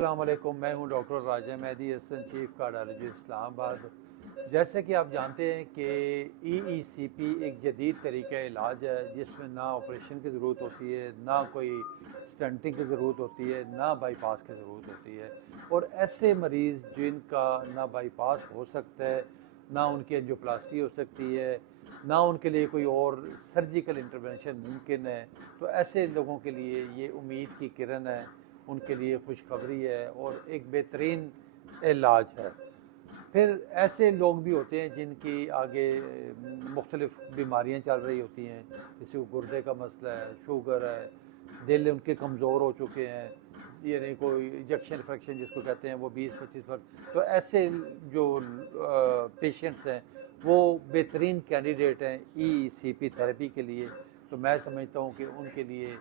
अस्सलाम वालेकुम, मैं हूं डॉक्टर राजा मेहदी हसन, चीफ कार्डियोलॉजी इस्लामाबाद। जैसे कि आप जानते हैं कि ईईसीपी एक जदीद तरीका इलाज है जिसमें ना ऑपरेशन की ज़रूरत होती है, ना कोई स्टंटिंग की ज़रूरत होती है, ना बाईपास की ज़रूरत होती है। और ऐसे मरीज़ जिनका ना बाईपास हो सकता है, ना उनकी एंजियोप्लास्टी हो सकती है, ना उनके लिए कोई और सर्जिकल इंटरवेंशन मुमकिन है, तो ऐसे लोगों के लिए ये उम्मीद की किरण है, उनके लिए खुशखबरी है और एक बेहतरीन इलाज है। फिर ऐसे लोग भी होते हैं जिनकी आगे मुख्तलिफ़ बीमारियाँ चल रही होती हैं, किसी को गुर्दे का मसला है, शुगर है, दिल उनके कमज़ोर हो चुके हैं, यानी कोई इजेक्शन फ्रैक्शन जिसको कहते हैं वो 20-25%। तो ऐसे जो पेशेंट्स हैं वो बेहतरीन कैंडिडेट हैं ईसीपी थेरेपी के लिए। तो मैं समझता हूँ कि उनके लिए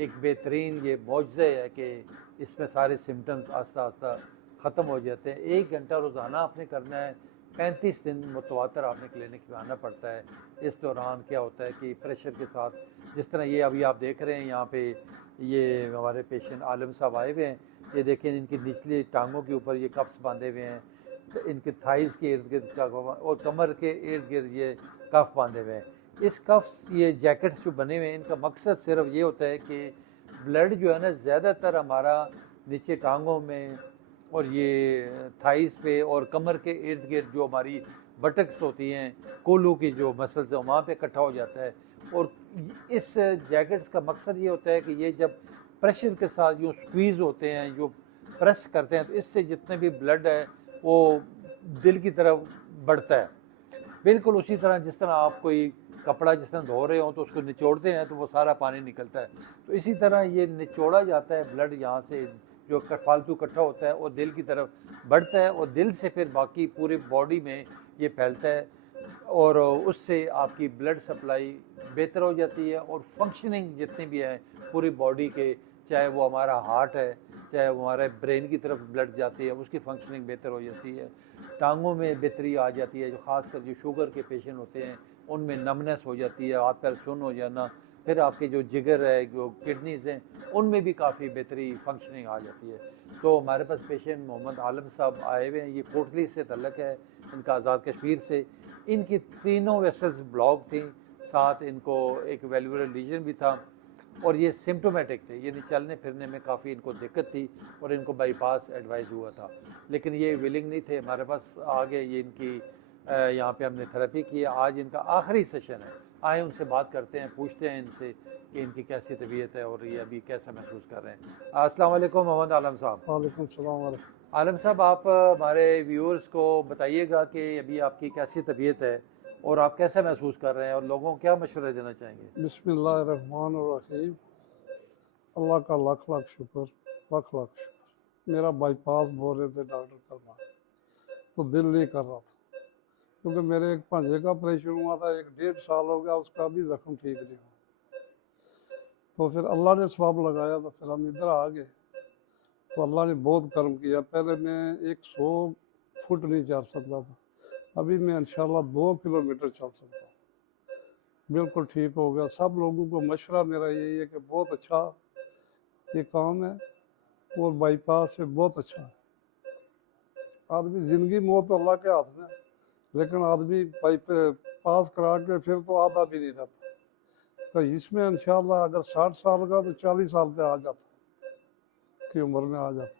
एक बेहतरीन ये मौजज़ा है कि इसमें सारे सिम्टम्स आस्ता आस्ता ख़त्म हो जाते हैं। 1 घंटा रोज़ाना आपने करना है, 35 दिन मुतवातर आपने क्लिनिक में आना पड़ता है। इस दौरान क्या होता है कि प्रेशर के साथ, जिस तरह ये अभी आप देख रहे हैं यहाँ पे, ये हमारे पेशेंट आलम साहब आए हुए हैं, ये देखें इनकी निचली टांगों के ऊपर ये कफ्स बांधे हुए हैं, तो इनके थाइज़ के इर्द गिर्द का और कमर के इर्द गिर्द ये कफ बांधे हुए हैं। इस कफ्स, ये जैकेट्स जो बने हुए हैं, इनका मकसद सिर्फ ये होता है कि ब्लड जो है ना ज़्यादातर हमारा नीचे टांगों में और ये थाइस पे और कमर के इर्द गिर्द जो हमारी बटक्स होती हैं, कोलू की जो मसल्स हैं, वहाँ पे इकट्ठा हो जाता है। और इस जैकेट्स का मकसद ये होता है कि ये जब प्रेशर के साथ जो स्क्वीज़ होते हैं, जो प्रेस करते हैं, तो इससे जितने भी ब्लड है वो दिल की तरफ बढ़ता है। बिल्कुल उसी तरह जिस तरह आप कोई कपड़ा जिस तरह धो रहे हो तो उसको निचोड़ते हैं तो वो सारा पानी निकलता है, तो इसी तरह ये निचोड़ा जाता है ब्लड, यहाँ से जो फालतू इकट्ठा होता है और दिल की तरफ बढ़ता है और दिल से फिर बाकी पूरे बॉडी में ये फैलता है और उससे आपकी ब्लड सप्लाई बेहतर हो जाती है और फंक्शनिंग जितनी भी है पूरी बॉडी के, चाहे वो हमारा हार्ट है, चाहे वो हमारे ब्रेन की तरफ ब्लड जाती है, उसकी फंक्शनिंग बेहतर हो जाती है। टांगों में बेहतरी आ जाती है, जो ख़ासकर जो शुगर के पेशेंट होते हैं उनमें नमनेस हो जाती है, हाथ पैर सुन्न हो जाना। फिर आपके जो जिगर है, जो किडनीज़ हैं, उनमें भी काफ़ी बेहतरी फंक्शनिंग आ जाती है। तो हमारे पास पेशेंट मोहम्मद आलम साहब आए हुए हैं, ये कोटली से तल्लक है, इनका आज़ाद कश्मीर से। इनकी तीनों वेसल्स ब्लॉक थी, साथ इनको एक वेल्वुलर लीजन भी था और ये सिम्टोमेटिक थे, यानी चलने फिरने में काफ़ी इनको दिक्कत थी और इनको बाईपास एडवाइस हुआ था, लेकिन ये विलिंग नहीं थे। हमारे पास आगे ये इनकी यहाँ पे हमने थेरेपी की है। आज इनका आखिरी सेशन है, आए उनसे बात करते हैं, पूछते हैं इनसे कि इनकी कैसी तबीयत है और ये अभी कैसा महसूस कर रहे हैं। अस्सलाम वालेकुम मोहम्मद आलम साहब। वालेकुम सलाम। आलम साहब, आप हमारे व्यूअर्स को बताइएगा कि अभी आपकी कैसी तबीयत है और आप कैसा महसूस कर रहे हैं और लोगों को क्या मशवरा देना चाहेंगे। बिस्मिल्लाहिर्रहमानिर्रहीम। अल्लाह का लाख लाख शुक्र, लाख लाख शुक्र। मेरा बाईपास बोल रहे थे डॉक्टर करना, तो दिल नहीं कर रहा था, क्योंकि मेरे एक भांजे का ऑपरेशन हुआ था, 1.5 साल हो गया, उसका भी जख्म ठीक नहीं हुआ। तो फिर अल्लाह ने सबब लगाया, तो फिर हम इधर आ गए। तो अल्लाह ने बहुत कर्म किया। पहले मैं 100 फुट नहीं चल सकता था, अभी मैं इंशाल्लाह 2 किलोमीटर चल सकता हूँ। बिल्कुल ठीक हो गया। सब लोगों को मशवरा मेरा यही है कि बहुत अच्छा ये काम है और बाईपास से बहुत अच्छा है। आदमी ज़िंदगी मौत तो अल्लाह के हाथ में है, लेकिन आदमी पास करा के फिर तो आधा भी नहीं रहता। तो इसमें इंशाल्लाह अगर 60 साल का तो 40 साल पे आ जाता की उम्र में आ जाता।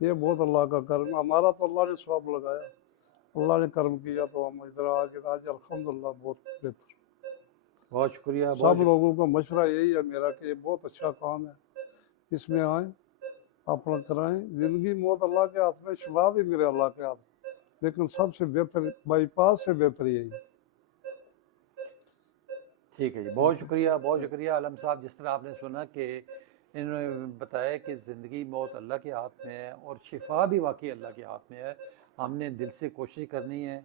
ये बहुत अल्लाह का कर्म, हमारा तो अल्लाह ने सबब लगाया, अल्लाह ने कर्म किया, तो हम इधर आ गए। आज अल्हम्दुलिल्लाह बहुत बेहतर। बहुत शुक्रिया। सब लोगों का मशवरा यही है मेरा कि ये बहुत अच्छा काम है, इसमें आए, अपना कराएं। ज़िंदगी मौत अल्लाह के हाथ में, शिफा भी मेरे अल्लाह के हाथ में, लेकिन सबसे बेहतर बाईपास से बेहतर यही है। ठीक है जी, बहुत शुक्रिया, बहुत शुक्रिया आलम साहब। जिस तरह आपने सुना कि इन्होंने बताया कि ज़िंदगी मौत अल्लाह के हाथ में है और शिफा भी वाकई अल्लाह के हाथ में है। हमने दिल से कोशिश करनी है,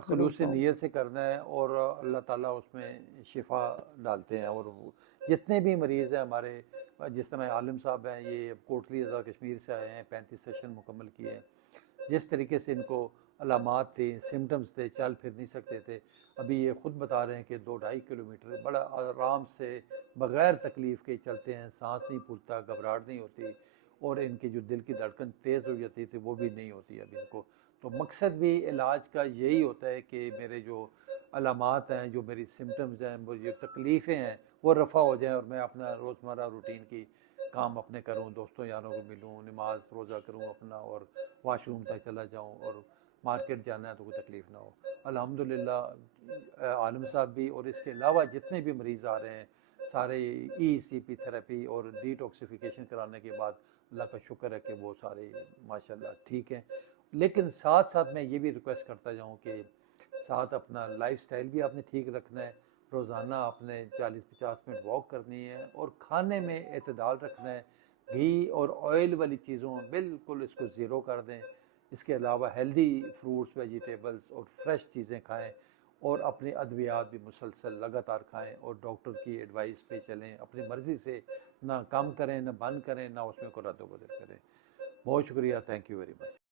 खलूस नीयत से करना है और अल्लाह ताला उसमें शिफा डालते हैं। और जितने भी मरीज़ हैं हमारे, जिस तरह आलम साहब हैं, ये कोटली आज़ाद कश्मीर से आए हैं, 35 सेशन मुकम्मल किए हैं। जिस तरीके से इनको अलामात थे, सिम्टम्स थे, चल फिर नहीं सकते थे, अभी ये ख़ुद बता रहे हैं कि 2-2.5 किलोमीटर बड़ा आराम से बग़ैर तकलीफ़ के चलते हैं, सांस नहीं फूलता, घबराहट नहीं होती और इनकी जो दिल की धड़कन तेज़ हो जाती थी वो भी नहीं होती अब इनको। तो मकसद भी इलाज का यही होता है कि मेरे जो अलामात हैं, जो मेरी सिम्टम्स हैं, वो जो तकलीफ़ें हैं वो रफ़ा हो जाएँ और मैं अपना रोज़मर्रा रूटीन की काम अपने करूँ, दोस्तों यारों को मिलूँ, नमाज रोज़ा करूँ अपना, और वाशरूम तक चला जाऊँ, और मार्केट जाना है तो कोई तकलीफ़ ना हो। अल्हम्दुलिल्लाह आलम साहब भी और इसके अलावा जितने भी मरीज़ आ रहे हैं सारे ईसीपी थेरेपी और डिटॉक्सिफिकेशन कराने के बाद अल्लाह का शुक्र है कि वो सारे माशाल्लाह ठीक हैं। लेकिन साथ साथ मैं ये भी रिक्वेस्ट करता जाऊँ कि साथ अपना लाइफस्टाइल भी आपने ठीक रखना है। रोज़ाना आपने 40-50 मिनट वॉक करनी है और खाने में एतदाल रखना है। घी और ऑयल वाली चीज़ों बिल्कुल इसको ज़ीरो कर दें। इसके अलावा हेल्दी फ्रूट्स, वेजिटेबल्स और फ्रेश चीज़ें खाएं, और अपने अद्वियात भी मुसलसल लगातार खाएं और डॉक्टर की एडवाइस पे चलें। अपनी मर्ज़ी से ना कम करें, ना बंद करें, ना उसमें कोई रद्द-बदल करें। बहुत शुक्रिया, थैंक यू वेरी मच।